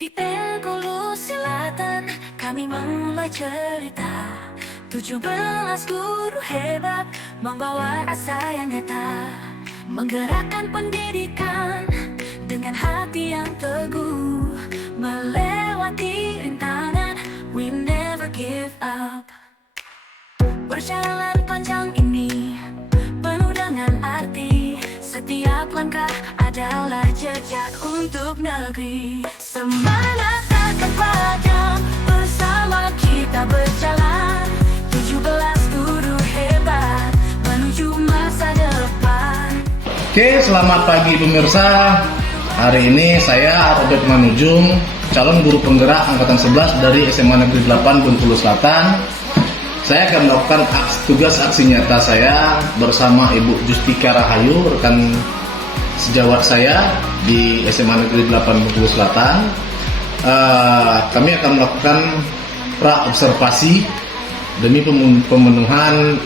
Di Bengkulu Selatan kami mulai cerita 17 guru hebat membawa asa yang nyata, menggerakkan pendidikan dengan hati yang teguh, melewati rintangan, we never give up. Perjalanan panjang ini penuh dengan arti, setiap langkah adalah jejak untuk negeri. Semangat takkan padam, bersama kita berjalan 17 guru hebat menuju masa depan. Oke, selamat pagi pemirsa. Hari ini saya Robert Manujung, calon guru penggerak angkatan 11 dari SMA Negeri 8 Bengkulu Selatan. Saya akan melakukan tugas aksi nyata saya bersama Ibu Justika Rahayu, rekan sejawat saya di SMA Negeri 8 Bengkulu Selatan. Kami akan melakukan pra-observasi demi pemenuhan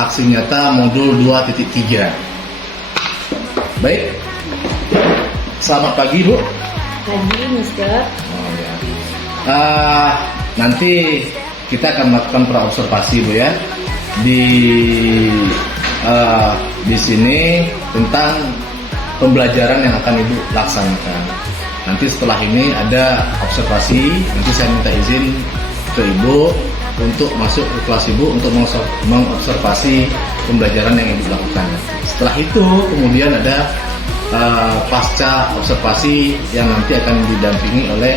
aksi nyata modul 2.3. Baik, selamat pagi Bu. Pagi, Mister. Nanti kita akan melakukan pra-observasi Bu ya di sini tentang pembelajaran yang akan Ibu laksanakan. Nanti setelah ini ada observasi, nanti saya minta izin ke Ibu untuk masuk ke kelas Ibu untuk mengobservasi pembelajaran yang Ibu lakukan. Setelah itu kemudian ada pasca observasi yang nanti akan didampingi oleh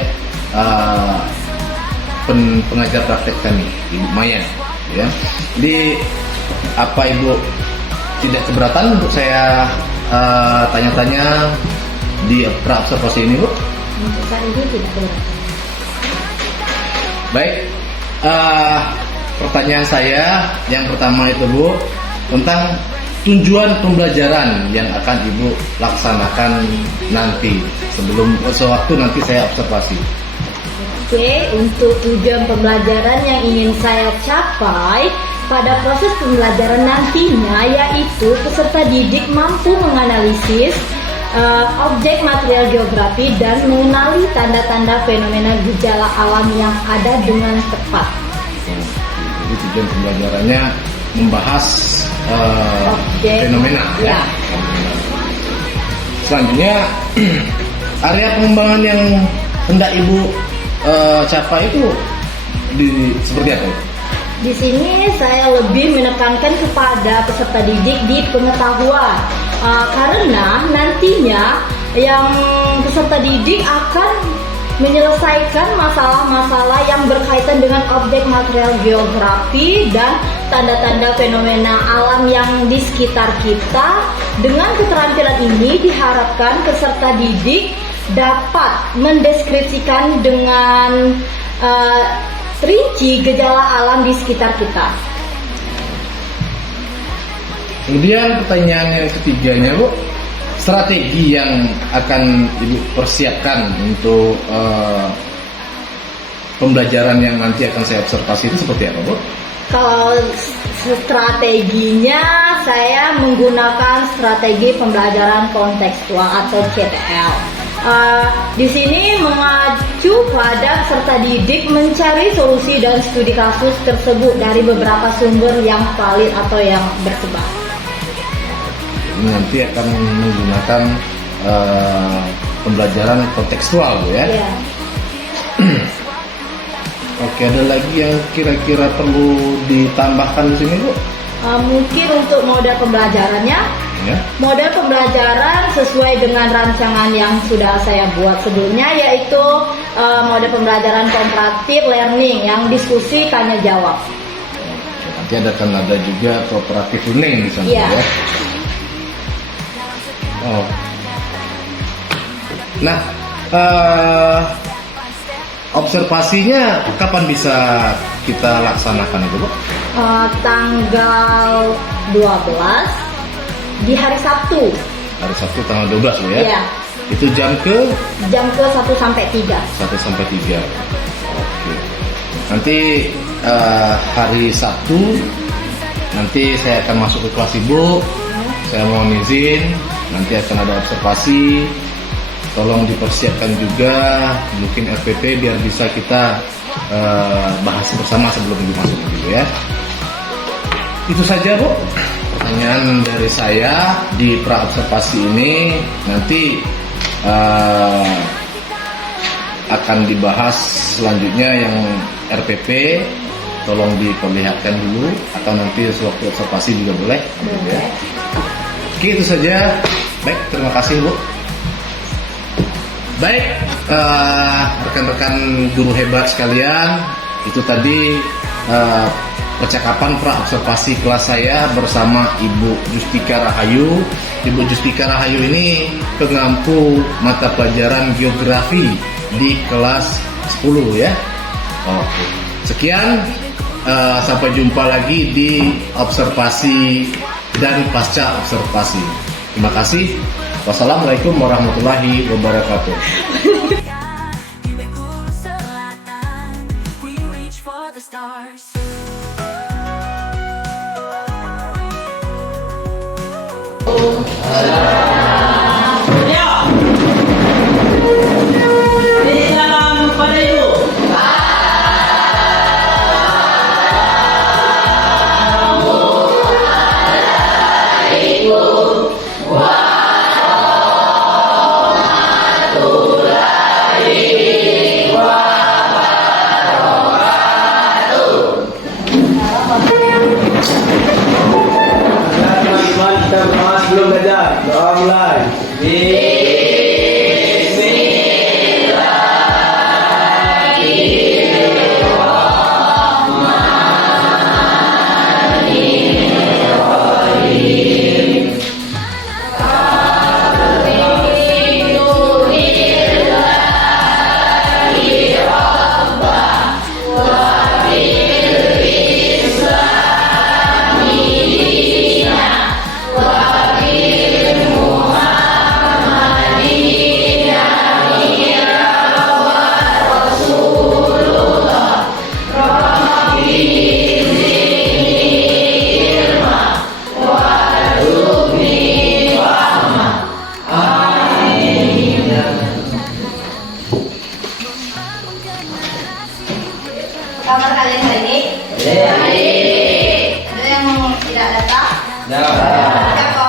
pengajar praktek kami, Ibu Maya, ya. Jadi apa Ibu tidak keberatan untuk saya tanya-tanya di pra-observasi ini, Bu? Untuk saat ini tidak keberatan. Baik, pertanyaan saya yang pertama itu Bu, tentang tujuan pembelajaran yang akan Ibu laksanakan nanti sebelum sewaktu nanti saya observasi. Oke, untuk tujuan pembelajaran yang ingin saya capai pada proses pembelajaran nantinya, yaitu peserta didik mampu menganalisis objek material geografi dan mengenali tanda-tanda fenomena gejala alam yang ada dengan tepat. Jadi tujuan pembelajarannya membahas objek, fenomena. Ya. Selanjutnya area pengembangan yang hendak Ibu capai itu seperti apa? Di sini saya lebih menekankan kepada peserta didik di pengetahuan, karena nantinya yang peserta didik akan menyelesaikan masalah-masalah yang berkaitan dengan objek material geografi dan tanda-tanda fenomena alam yang di sekitar kita. Dengan keterampilan ini diharapkan peserta didik dapat mendeskripsikan dengan rinci gejala alam di sekitar kita. Kemudian pertanyaan yang ketiganya Bu, strategi yang akan Ibu persiapkan untuk pembelajaran yang nanti akan saya observasi itu seperti apa Bu? Kalau strateginya saya menggunakan strategi pembelajaran kontekstual atau CPL. Di sini mengacu pada peserta didik mencari solusi dan studi kasus tersebut dari beberapa sumber yang valid atau yang bersebar. Ini nanti akan menggunakan pembelajaran kontekstual Bu ya. Ya. Oke, ada lagi yang kira-kira perlu ditambahkan di sini Bu? Mungkin untuk model pembelajarannya, Ya. model pembelajaran sesuai dengan rancangan yang sudah saya buat sebelumnya, yaitu model pembelajaran komparatif learning yang diskusi tanya jawab. Nanti akan ada juga cooperative learning di sana Iya. ya. Oh. Nah, observasinya kapan bisa kita laksanakan itu Bu? Tanggal 12 di hari Sabtu. Hari Sabtu tanggal 12 Bu ya? Iya. Itu jam ke 1 sampai 3. 1 sampai 3. Oke. Nanti hari Sabtu nanti saya akan masuk ke kelas Ibu. Saya mohon izin, nanti akan ada observasi tolong dipersiapkan juga mungkin RPP biar bisa kita bahas bersama sebelum dimasuk dulu ya. Itu saja Bu pertanyaan dari saya di pra-observasi ini. Nanti akan dibahas selanjutnya yang RPP, tolong diperlihatkan dulu atau nanti sewaktu observasi juga boleh. Ya. Oke, itu saja. Baik, terima kasih Bu. Baik, rekan-rekan guru hebat sekalian, itu tadi percakapan pra-observasi kelas saya bersama Ibu Justika Rahayu. Ibu Justika Rahayu ini pengampu mata pelajaran geografi di kelas 10 ya. Oke. Sekian, sampai jumpa lagi di observasi dan pasca observasi. Terima kasih. Wassalamualaikum warahmatullahi wabarakatuh. We reach for the stars. Salam kepada ibu. Teman-teman kita bersama sebelum belajar. Doa mulai. Kabar kalian hari ini? Ada yang tidak datang? Siapa?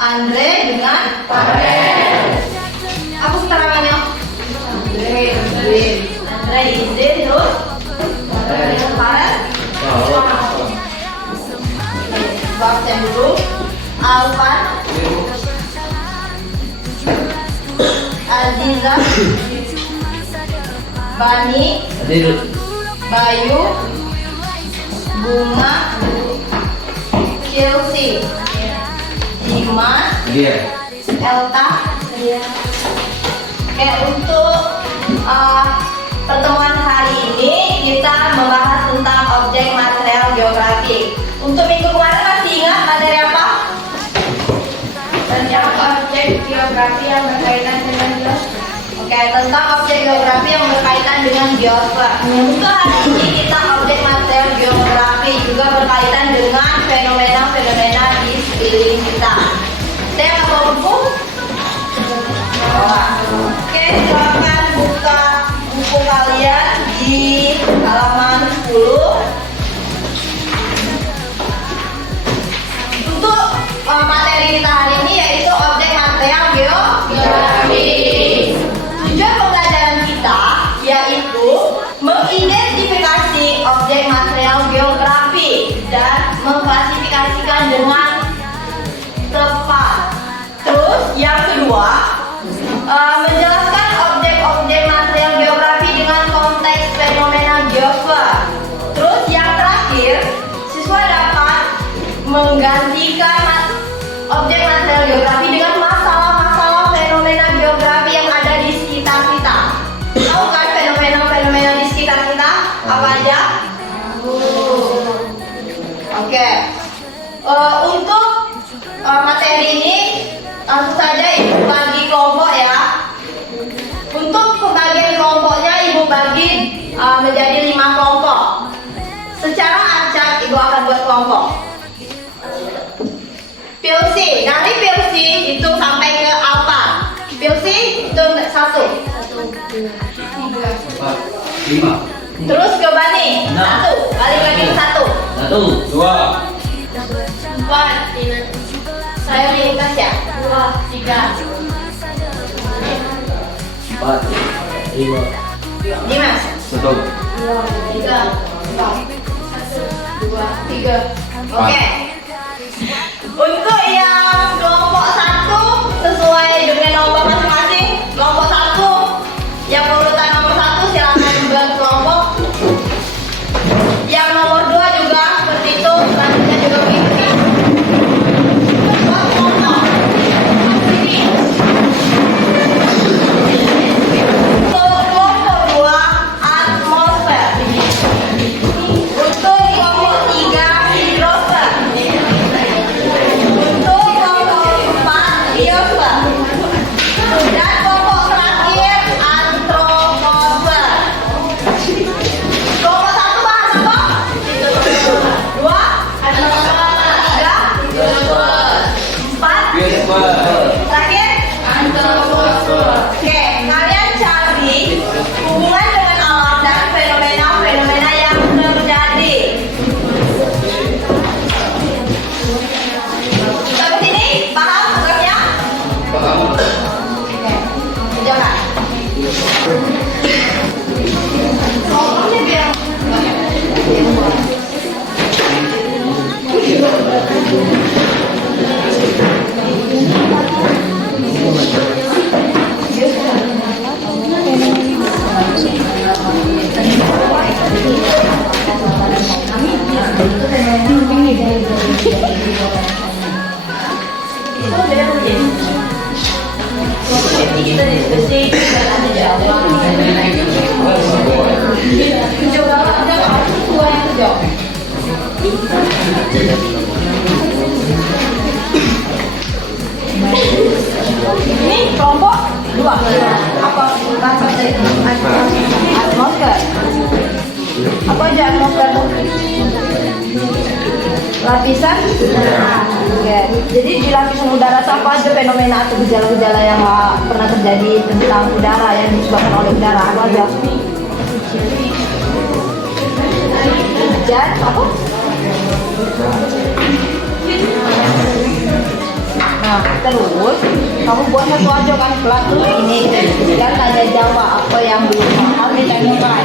Andre dengan apa keterangannya? Andre izin terus Farel absen dulu. Alvan, Aziza, Bani, Bayu, Bunga, Chelsea, Dimas, Elta. Oke, untuk pertemuan hari ini kita membahas tentang objek material geografi. Untuk minggu kemarin masih ingat materi apa? Tentang objek geografi yang berkaitan dengan geosfer. Oke, tentang objek geografi yang berkaitan dengan geosfer. Untuk hari ini kita objek material geografi juga berkaitan dengan fenomena-fenomena di sekeliling kita. Saya nggak bawa buku? Oke, silakan buka buku kalian di halaman 10. Untuk materi kita hari ini yaitu objek material geografi. Tujuan pembelajaran kita yaitu mengidentifikasi objek material geografi dan mengklasifikasikan dengan tepat. Terus yang kedua, menjelaskan objek-objek material geografi dengan konteks fenomena geosfer. Terus yang terakhir, siswa dapat menggantikan objek material geografi dengan masalah-masalah fenomena geografi yang ada di sekitar kita. Tahu kan fenomena-fenomena di sekitar kita? Apa aja? Oke. Untuk materi ini langsung saja ibu bagi kelompok ya. Untuk pembagian kelompoknya ibu bagi menjadi 5 kelompok. Secara acak ibu akan buat kelompok. PLC Dari POC hitung sampai ke alfa. POC hitung 1, 5. terus ke Bani 1, balik lagi ke 1, 1, 2, 4. Saya minta ya. 2, 3, 4, 5. Dimas. Betul. 3, 4, 1, 2, 3. Oke. Untuk yang kelompok 1 sesuai dengan nomor masing-masing. Kelompok 1 yang urutan nomor 1 silakan buat kelompok. Yang nomor 2 juga seperti itu, selanjutnya juga begitu. Buat kelompok. Sini. Untuk kelompok 2 atmosfer. Untuk kelompok 3 hidrosfer. Untuk kelompok 4 biosfer. Dan kelompok terakhir antroposfer. Kelompok 1 bahas apa? 2 atmosfer. 3 hidrosfer. 4 terakhir antroposfer. Oke, kalian cari hubungan dengan alam dan fenomena-fenomena yang terjadi. Sampai sini paham tugasnya? Paham. Oke, kerjakan. Ngomongnya biar kita diskusi dan ada jawab. Jawab sesuai yang terjawab. Ini kelompok 2. Apa bahasa dari atmosfer? Apa aja atmosfer? Lapisan udara. Oke. Jadi di lapisan udara itu apa aja fenomena atau gejala-gejala yang pernah terjadi tentang udara yang disebabkan oleh udara? Apa aja? Hujan apa? Nah, terus kamu buat satu aja kan kelas tuh ini dan tanya jawab apa yang belum paham ditanyakan.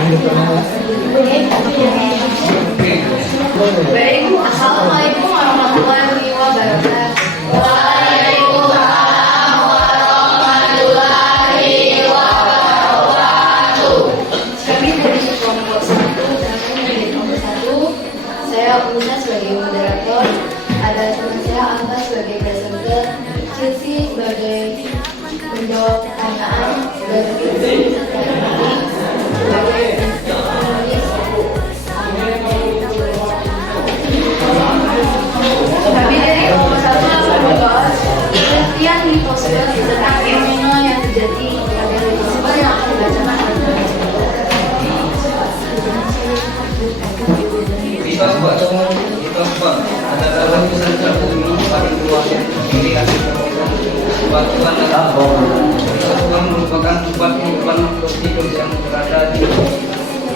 Baik, assalamualaikum warahmatullahi wabarakatuh. Waalaikumsalam warahmatullahi wabarakatuh. Kami dari kelompok 1 dan dari kelompok 1. Saya Una sebagai moderator, ada teman saya Angga sebagai presenter, Chelsea sebagai penjawab pertanyaan, dan Vivi sebagai penulis. Kami dari kelompok 1 akan membahas penelitian litosfer tentang fenomena yang terjadi pada litosfer yang akan dibacakan oleh Litosfer adalah lapisan zat bumi paling luas yang terdiri atas batuan dan abu. Litosfer merupakan tempat kehidupan makhluk hidup yang berada di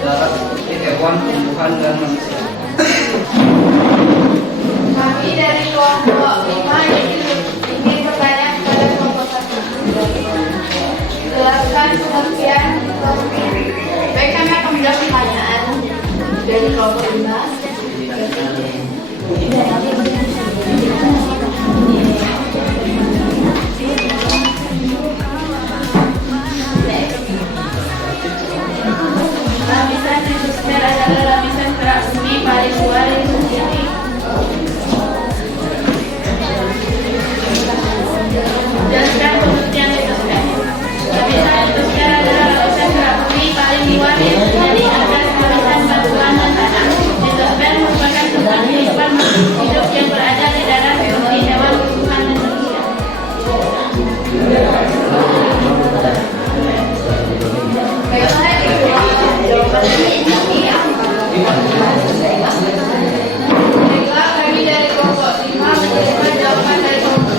darat seperti hewan, tumbuhan, dan manusia. Kami dari kelompok 5 ingin bertanya kepada kelompok 1. Jelaskan pengertian litosfer. Baik, kami akan menjawab pertanyaan dari kelompok 5. Lapisan litosfer adalah lapisan kerak bumi paling luar yang terjadi. Jelaskan pengertian litosfer. Lapisan litosfer adalah lapisan kerak bumi paling luar yang terjadi atas lapisan batuan dan tanah. Litosfer merupakan tempat kehidupan makhluk hidup yang berada di darat seperti hewan, tumbuhan, dan manusia. Bagaimana jawaban ini? Baiklah, kami dari kelompok 5 menerima jawaban dari kelompok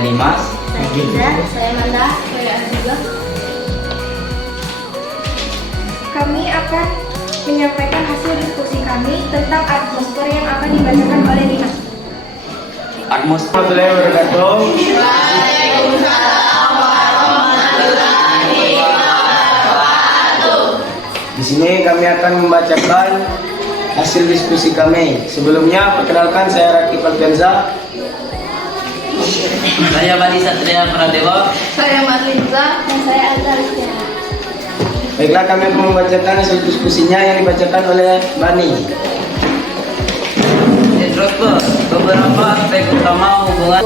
Saya Dimas. Saya Giza, saya Manda, saya Aziza. Kami akan menyampaikan hasil diskusi kami tentang atmosfer yang akan dibacakan oleh Dimas. Atmosfer. Di sini kami akan membacakan hasil diskusi kami. Sebelumnya, perkenalkan saya Rakif Alfianza. Saya Bani Satria Pradewa. Saya Marlinza dan saya Alda Rizkyana. Baiklah, kami akan membacakan hasil diskusinya yang dibacakan oleh Bani. Introvert, beberapa aspek utama hubungan.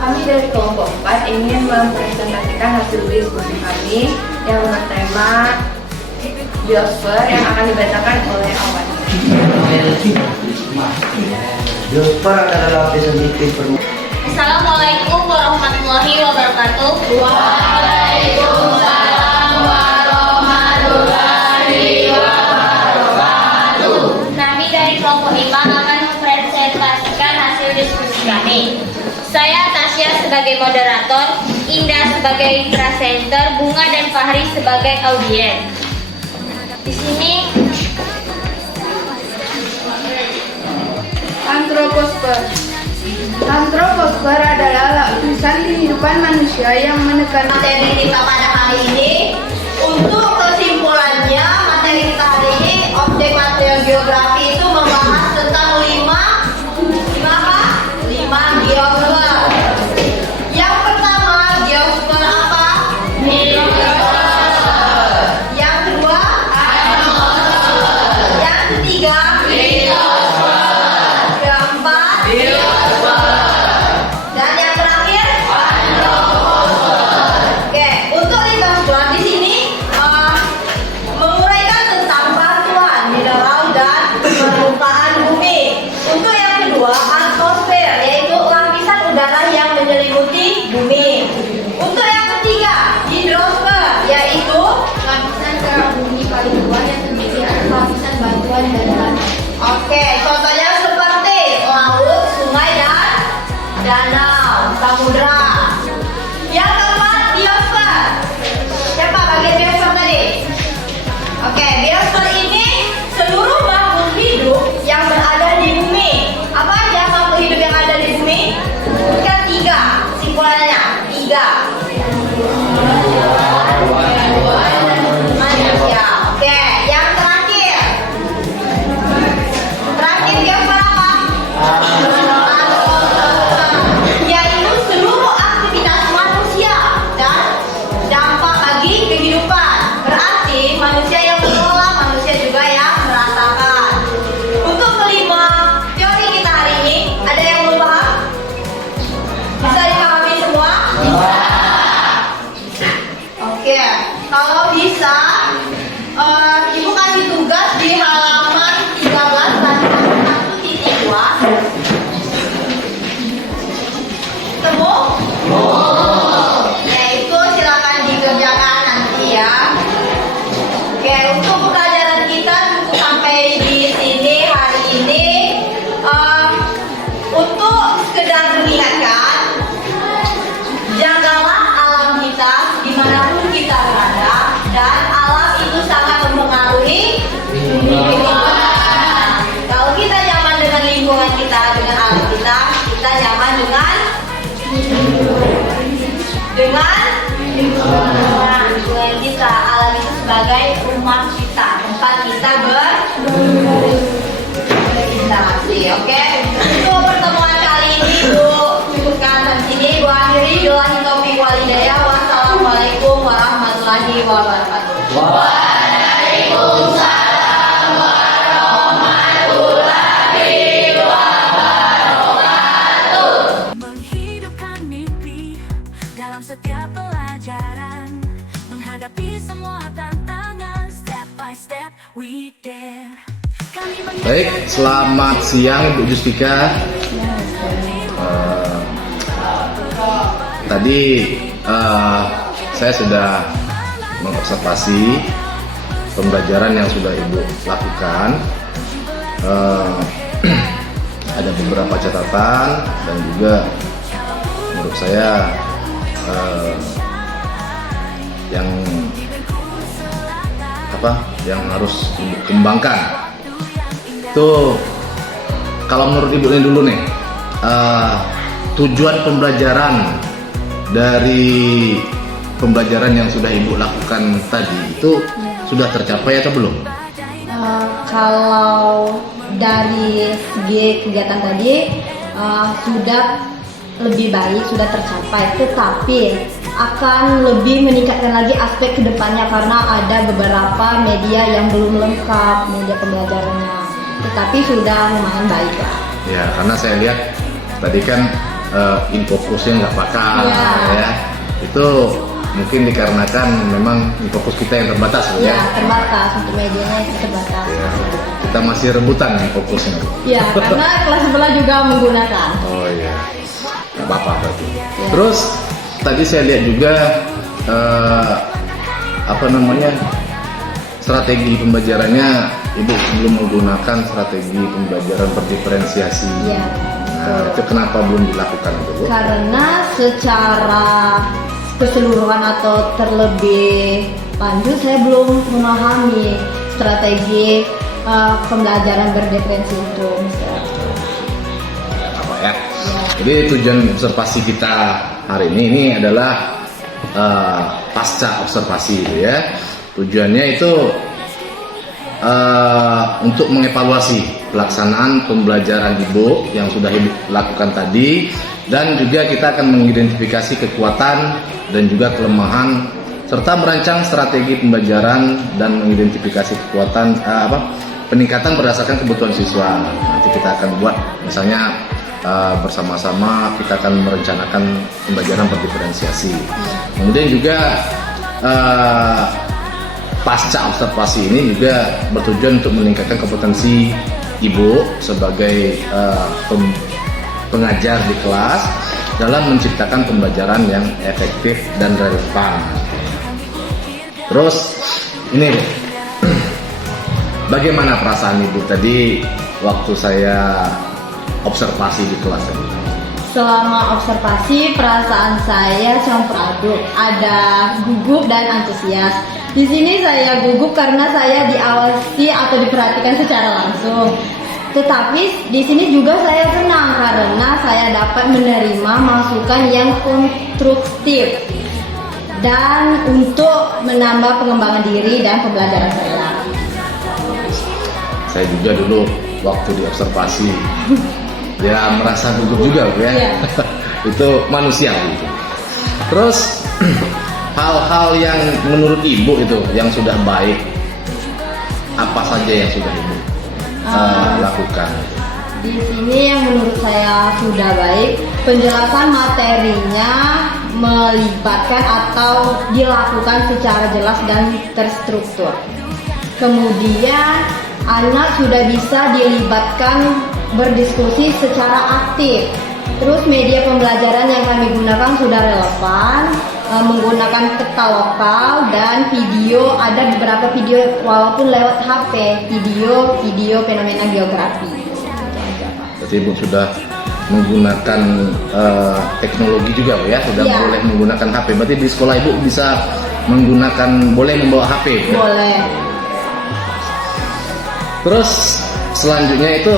Kami dari kelompok 4 ingin mempresentasikan hasil diskusi kami yang bertema biosfer yang akan dibacakan oleh Awan. Biosfer adalah lapisan iklim permukaan. Assalamualaikum warahmatullahi wabarakatuh. Waalaikumsalam warahmatullahi wabarakatuh. Kami dari kelompok 5 akan mempresentasikan hasil diskusi kami. Saya Tasya sebagai moderator, Indah sebagai presenter, Bunga dan Fahri sebagai audiens. Di sini Antroposfer. Antroposfer adalah lapisan kehidupan manusia yang menekan Materi kita pada hari ini, untuk kesimpulannya, materi kita hari ini, objek material geografi itu membahas tentang 5 geosfer. Yang pertama, geosfer apa? Yang kedua, yang ketiga, keempat, dan yang terakhir, oke, untuk litosfer di sini menguraikan tentang batuan, mineral dan permukaan bumi. Untuk yang kedua, atmosfer, yaitu lapisan udara yang menyelimuti bumi. Untuk yang ketiga, hidrosfer, yaitu lapisan kerak bumi paling luar yang terdiri atas lapisan batuan dan tanah. Oke, contohnya seperti laut, sungai, dan danau, samudra. Yang keempat, biosfer. Siapa bagian biosfer tadi? Oke, biosfer ini seluruh makhluk hidup yang berada di bumi. Apa aja makhluk hidup yang ada di bumi? Kan 3. Simpulannya 3. Manusia. Oke, yang terakhir. Terakhir biosfer apa? Yaitu seluruh aktivitas manusia dan dampak bagi kehidupan. Berarti manusia yang mengelola, manusia juga yang merasakan. Untuk kelima teori kita hari ini, ada yang belum paham? Bisa dipahami semua? Oke, kalau bisa, Ibu kasih tugas di halaman 13 dan 1.2. Temu? Yaitu silakan dikerjakan nanti ya. Oke, untuk pelajaran kita cukup sampai di sini hari ini. Untuk sekedar mengingatkan, jagalah alam kita dimanapun kita berada, dan alam itu sangat mempengaruhi lingkungan. Kalau kita nyaman dengan lingkungan kita, dengan alam kita, kita nyaman dengan lingkungan kita. Alam itu sebagai rumah kita, tempat kita berinteraksi. Oke, untuk pertemuan kali ini Bu cukupkan sampai sini. Bu akhiri billahi taufiq wal hidayah. Wassalamualaikum warahmatullahi wabarakatuh. Menghidupkan mimpi dalam setiap pelajaran, menghadapi semua tantangan, step by step we dare. Baik, selamat siang Ibu Justika. Tadi saya sudah mengobservasi pembelajaran yang sudah Ibu lakukan. Ada beberapa catatan dan juga menurut saya yang harus Ibu kembangkan. Itu kalau menurut Ibu ini dulu nih, tujuan pembelajaran dari pembelajaran yang sudah Ibu lakukan tadi itu sudah tercapai atau belum? Kalau dari segi kegiatan tadi sudah lebih baik, sudah tercapai, tetapi akan lebih meningkatkan lagi aspek kedepannya karena ada beberapa media yang belum lengkap media pembelajarannya, tetapi sudah lumayan baik lah. Ya, karena saya lihat tadi kan infokusnya nggak pakar, ya. Itu mungkin dikarenakan memang infokus kita yang terbatas, ya. Terbatas, untuk medianya itu terbatas. Ya, kita masih rebutan infokusnya. Ya, karena kelas sebelah juga menggunakan. Oh iya, nggak apa-apa berarti. Terus tadi saya lihat juga strategi pembelajarannya Ibu belum menggunakan strategi pembelajaran berdiferensiasi. Ya. Nah, itu kenapa belum dilakukan itu, Bu? Karena secara keseluruhan atau terlebih lanjut saya belum memahami strategi pembelajaran berdiferensiasi itu. Apa ya? Jadi tujuan observasi kita hari ini adalah pasca observasi gitu ya. Tujuannya itu untuk mengevaluasi pelaksanaan pembelajaran Ibu yang sudah Ibu lakukan tadi, dan juga kita akan mengidentifikasi kekuatan dan juga kelemahan serta merancang strategi pembelajaran dan mengidentifikasi kekuatan peningkatan berdasarkan kebutuhan siswa. Nanti kita akan buat misalnya bersama-sama kita akan merencanakan pembelajaran berdiferensiasi. Kemudian juga pasca observasi ini juga bertujuan untuk meningkatkan kompetensi Ibu sebagai pengajar di kelas dalam menciptakan pembelajaran yang efektif dan relevan. Terus ini Bu, bagaimana perasaan Ibu tadi waktu saya observasi di kelas ini? Selama observasi perasaan saya campur aduk, ada gugup dan antusias. Di sini saya gugup karena saya diawasi atau diperhatikan secara langsung. Tetapi di sini juga saya senang karena saya dapat menerima masukan yang konstruktif dan untuk menambah pengembangan diri dan pembelajaran saya. Saya juga dulu waktu diobservasi ya merasa gugup juga Bu ya. Itu manusiawi. Terus hal-hal yang menurut Ibu itu yang sudah baik, apa saja yang sudah Ibu lakukan? Di sini yang menurut saya sudah baik, penjelasan materinya melibatkan atau dilakukan secara jelas dan terstruktur. Kemudian anak sudah bisa dilibatkan berdiskusi secara aktif. Terus media pembelajaran yang kami gunakan sudah relevan, menggunakan peta lokal dan video, ada beberapa video walaupun lewat HP, video fenomena geografi. Jadi Ibu sudah menggunakan teknologi juga Bu ya, sudah boleh menggunakan HP. Berarti di sekolah Ibu bisa boleh membawa HP Bu? Boleh. Terus selanjutnya itu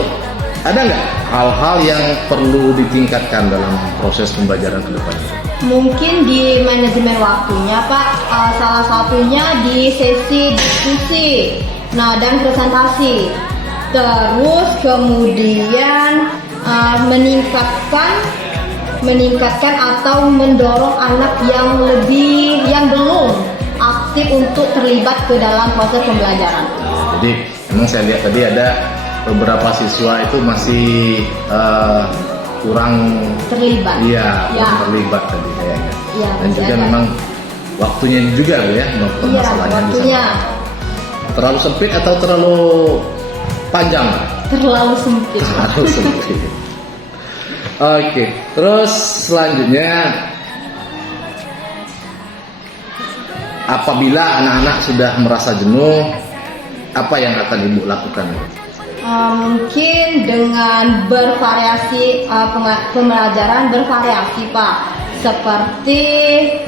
ada nggak hal-hal yang perlu ditingkatkan dalam proses pembelajaran ke depannya? Mungkin di manajemen waktunya Pak, salah satunya di sesi diskusi, dan presentasi. Terus kemudian meningkatkan atau mendorong anak yang belum aktif untuk terlibat ke dalam proses pembelajaran. Jadi memang saya lihat tadi ada beberapa siswa itu masih kurang terlibat. Kurang terlibat tadi kayaknya. Dan juga memang waktunya juga ya, masalahnya waktunya. Terlalu sempit atau terlalu panjang? Terlalu sempit. Terlalu sempit. Oke, terus selanjutnya apabila anak-anak sudah merasa jenuh, apa yang akan ibu lakukan? Mungkin dengan bervariasi pembelajaran bervariasi Pak, seperti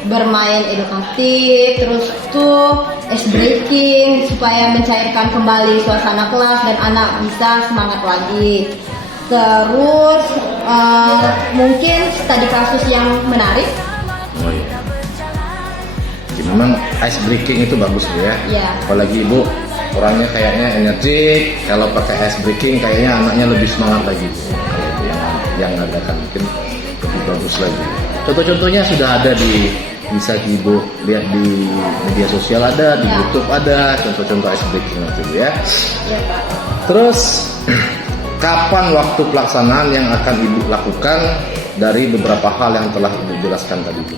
bermain edukatif, terus tuh ice breaking supaya mencairkan kembali suasana kelas dan anak bisa semangat lagi. Terus mungkin studi kasus yang menarik. Oh iya. Jadi memang ice breaking itu bagus ya. Iya. Apalagi ibu orangnya kayaknya energik, kalau pakai ice breaking kayaknya anaknya lebih semangat lagi. Kalau itu yang adakan mungkin lebih bagus lagi. Contoh-contohnya sudah ada bisa ibu lihat di media sosial, ada di YouTube ada contoh-contoh ice breaking itu ya. Terus kapan waktu pelaksanaan yang akan ibu lakukan dari beberapa hal yang telah ibu jelaskan tadi itu?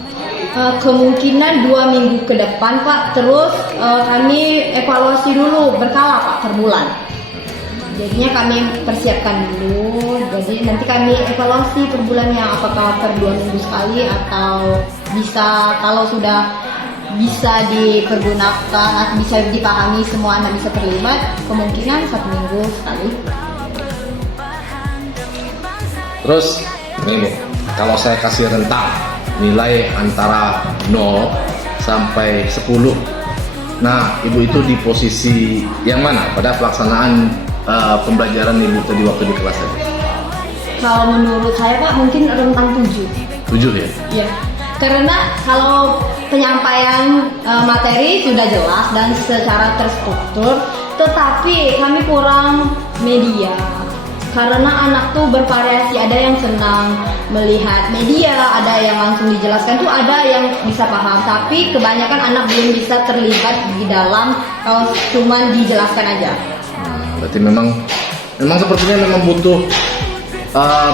Kemungkinan 2 minggu ke depan Pak. Terus kami evaluasi dulu berkala Pak per bulan. Jadinya kami persiapkan dulu. Jadi nanti kami evaluasi per bulannya, apakah per 2 minggu sekali atau bisa kalau sudah bisa dipergunakan atau bisa dipahami semua anak bisa terlibat, kemungkinan 1 minggu sekali. Terus ini Bu, kalau saya kasih rentang nilai antara 0 sampai 10. Nah, ibu itu di posisi yang mana pada pelaksanaan pembelajaran ibu tadi waktu di kelas tadi? Kalau menurut saya Pak mungkin rentang 7. 7 ya? Iya. Karena kalau penyampaian materi sudah jelas dan secara terstruktur, tetapi kami kurang media. Karena anak tuh bervariasi, ada yang senang melihat media, ada yang langsung dijelaskan tuh, ada yang bisa paham. Tapi kebanyakan anak belum bisa terlibat di dalam kalau cuma dijelaskan aja. Berarti memang sepertinya memang butuh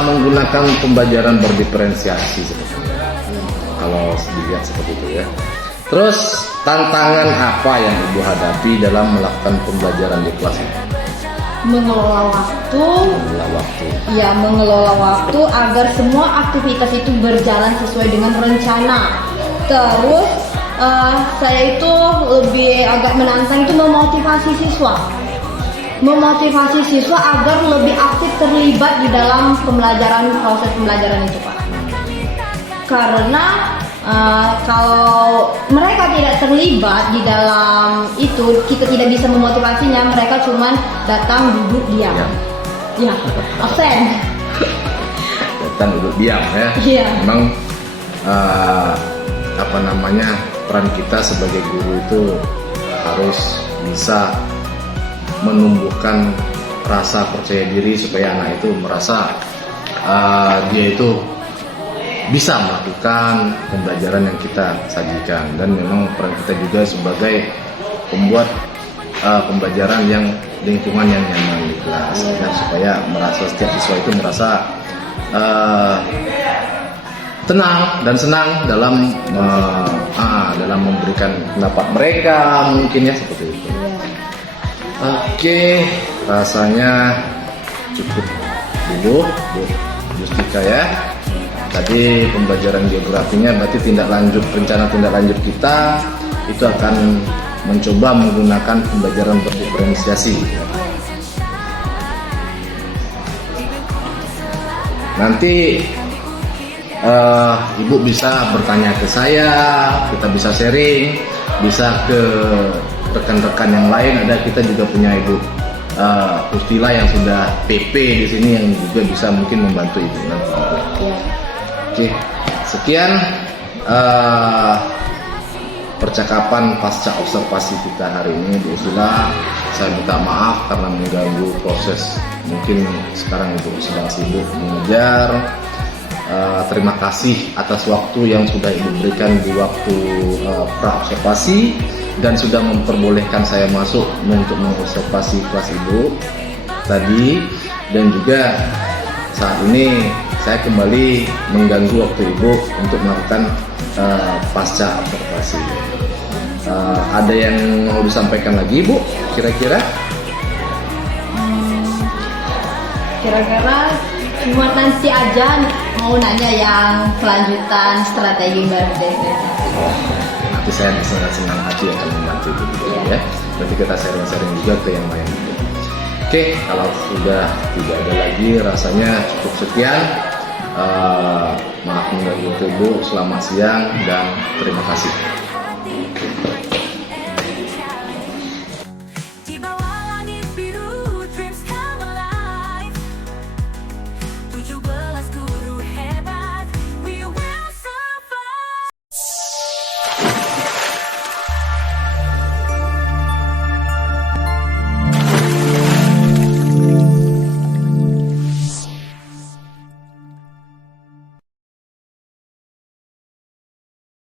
menggunakan pembelajaran berdiferensiasi sebetulnya. Kalau dilihat seperti itu ya. Terus tantangan apa yang ibu hadapi dalam melakukan pembelajaran di kelas ini? Mengelola waktu. Ya, mengelola waktu agar semua aktivitas itu berjalan sesuai dengan rencana. Terus saya itu lebih agak menantang itu memotivasi siswa agar lebih aktif terlibat di dalam proses pembelajaran itu Pak. Karena kalau mereka tidak terlibat di dalam itu, kita tidak bisa memotivasinya. Mereka cuma datang duduk diam. Ya, absen. Datang duduk diam ya. Iya. Memang peran kita sebagai guru itu harus bisa menumbuhkan rasa percaya diri supaya anak itu merasa dia itu bisa melakukan pembelajaran yang kita sajikan, dan memang peran kita juga sebagai pembuat pembelajaran yang lingkungan yang nyaman di kelas, dan supaya setiap siswa itu merasa tenang dan senang dalam memberikan pendapat mereka, mungkin ya seperti itu. Oke, rasanya cukup dulu Bu Justika ya. Tadi pembelajaran geografinya berarti rencana tindak lanjut kita itu akan mencoba menggunakan pembelajaran berdiferensiasi. Nanti ibu bisa bertanya ke saya, kita bisa sharing, bisa ke rekan-rekan yang lain. Kita juga punya ibu Ustila yang sudah PP di sini yang juga bisa mungkin membantu ibu nanti. Oke, sekian percakapan pasca observasi kita hari ini Bu Ustila. Saya minta maaf karena mengganggu proses, mungkin sekarang ibu sedang sibuk mengejar. Terima kasih atas waktu yang sudah ibu berikan di waktu pra-observasi dan sudah memperbolehkan saya masuk untuk mengobservasi kelas ibu tadi, dan juga saat ini saya kembali mengganggu waktu ibu untuk melakukan pasca observasi. Ada yang mau disampaikan lagi Bu kira-kira? Kira-kira cuma nanti aja mau nanya yang kelanjutan strategi berdiferensiasi. pasti saya sangat senang hati akan membantu Ibu juga ya. Berarti kita sharing-sharing juga ke yang lain. Oke, kalau sudah tidak ada lagi rasanya cukup sekian. Maaf mengganggu Ibu, selamat siang dan terima kasih.